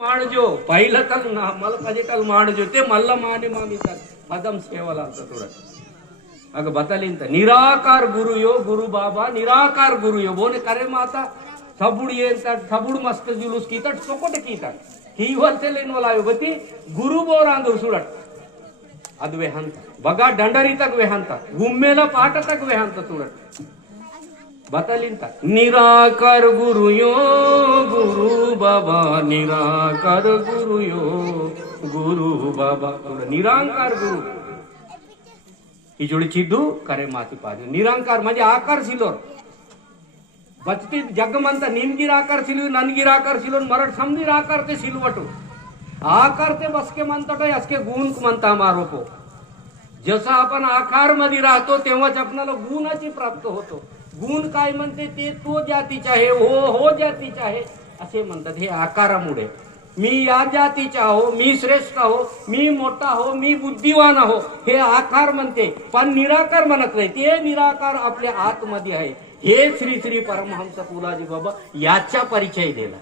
ಮಾಡಜೋ ಪೈಲತಲ್ ಮಲ್ಪಜಿಟಲ್ ಮಾಡಜೋ ते ಮಲ್ಲ ಮಾನೆ ಮಾಮಿತ ಪದಂ ಸೇವಲ ಅಂತ ತೋಡ ಆಗ ಬತಲಿಂತ ನಿರಾಕಾರ ಗುರುಯೋ ಗುರು ಬಾಬಾ ನಿರಾಕಾರ ಗುರುಯೋ ಬೋನೆ ಕರೆ ಮಾತಾ थबुड येता थबुड मस्त जुलूस कीता सोकोट कीता ही वलसेलेन वलायो बती गुरु बोरांदुर सुडट ಅದು ವೇಹಂತ ಬಗ ದಂಡರಿತಕ್ ವೇಹಂತ ಗುಮ್ಮೆಲ ಪಾಠತಕ್ ವೇಹಂತ ಸುಡಟ್ ಬತಲಿಂತ ನಿರಾಕಾರ ಗುರುಯೋ ಗುರು ಬಾಬಾ ನಿರಾಕಾರ ಗುರುಯೋ ಗುರು ಬಾಬಾ निराकार गुरु ही जोडी चिड्डू करे माती पाजू निराकार म्हणजे आकार सिलोर बचती जगमंत निनगिराकार सिलू ननगिराकार सिलोन मराठ समदिराकार ते सिलवटू आकार ते बसके म्हणतात असके गुण म्हणता मारोपो जसं आपण आकार मध्ये राहतो तेव्हाच आपल्याला गुणाची प्राप्त होतो गुण काय म्हणते ते तो जातीचा आहे हो जातीचा आहे असे म्हणतात हे आकारामुळे मी या जातीचा हो मी श्रेष्ठ हो मी मोठा हो मी बुद्धिवान हो हे आकार म्हणते पण निराकार म्हणत नाही ते निराकार आपल्या आतमध्ये आहे हे श्री श्री परमहंस पुलाजी बाबा याचा परिचय दिला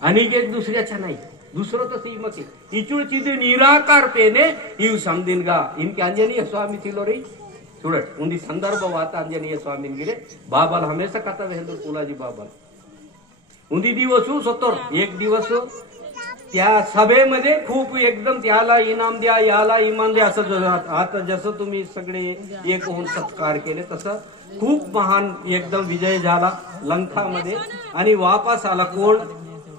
आणि एक दुसऱ्याचा नाही दूसरो तो सीमती इचुळची निराकार पेने इव समदिनगा इनके अंजनीय स्वामी थिलो रे చూడట్ ఉంది సందర్భ వాత अंजनीय स्वामी गिरे बाबाला हमेशा कथा वेंदूर पुलाजी बाबा उंदी दिवस सत्तर एक दिवस त्या सभेमध्ये खूप एकदम त्याला इनाम द्या याला इमान द्या असं आता जसं तुम्ही सगळे एक होऊन सत्कार केले तसं खूप महान एकदम विजय झाला लंकामध्ये आणि वापस आला कोण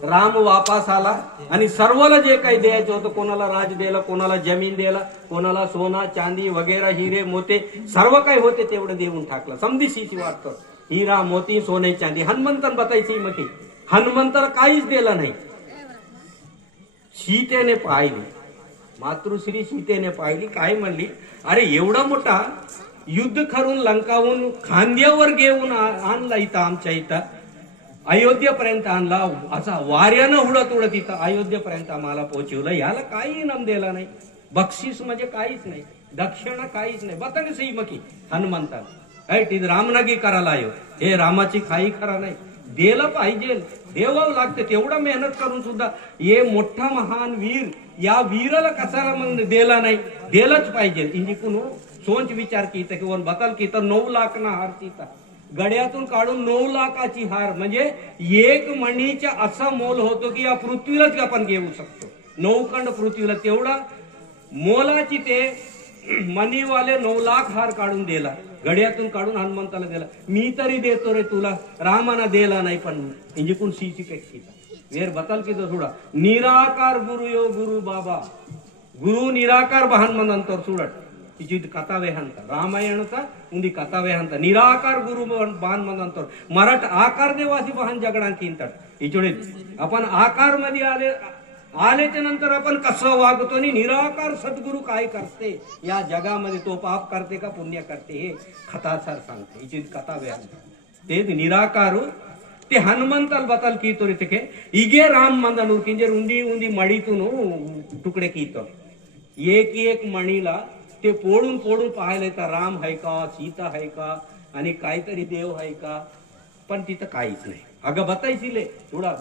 राम वापस आला आणि सर्वाला जे काही द्यायचं होतं कोणाला राज द्यायला कोणाला जमीन द्यायला कोणाला सोना चांदी वगैरे हिरे मोते सर्व काही होते तेवढं देऊन टाकलं समधीशीची वाट कर हिरा मोती सोने चांदी हनुमंतन बतायची मग हनुमंताला काहीच दिलं नाही सीतेने पाहिली मातृश्री सीतेने पाहिली काय म्हणली अरे एवढा मोठा युद्ध करून लंकावून खांद्यावर घेऊन आणला इथं आमच्या इथं अयोध्येपर्यंत आणला असा वाऱ्यानं उडत उडत इथं अयोध्येपर्यंत आम्हाला पोहोचवलं याला काही इनाम दिला नाही बक्षीस म्हणजे काहीच नाही दक्षिणा काहीच नाही बताने सही मकी हनुमंताला ती रामनागी करायला आयो हे रामाची खाई खरा नाही दिलं पाहिजे देवावं लागते तेवढा मेहनत करून सुद्धा हे मोठा महान वीर या वीराला कसाला मग दिला नाही दिलंच पाहिजे इंजी कुण सोच विचार की किंवा बदल की तर 9 लाख ना हार तिथं गड्यातून काढून 9 लाखाची हार म्हणजे एक मणीचा असा मोल होतो की या पृथ्वीलाच आपण घेऊ शकतो 9 खंड पृथ्वीला तेवढा मोलाची ते मणीवाले 9 लाख हार काढून दिला गड्यातून काढून हनुमंताला दिला मी तरी देतो रे तुला रामाना दिला नाही पण इंजिकून सीची पेक्षी वेर बतल की सोडा निराकार गुरु यो गुरु बाबा गुरु निराकार हनुमंतर सुडट तिची कथा वेहंत रामायणचा उंदी कथा वेहंत निराकार गुरु बाण म्हणंतर मराठ आकार देवासी बहान जगडांची इंतट इचुडे आपण आकार मध्ये आल्याच्या नंतर आपण कसं वागतो आणि निराकार सद्गुरु काय करते या जगामध्ये तो पाप करते का पुण्य करते हे कथासार सांगते हिची कथा वेहंत ते निराकारू ते हनुमंतल बतल कीतो रीते इगे राम मंदनूर किंजर उंदी उंदी मडीतून तुकडे कीतो एक मणीला ते पोळून पाहिले तर राम आहे का सीता आहे का आणि काहीतरी देव आहे का पण तिथं काहीच नाही अगं बतायची ले थोडा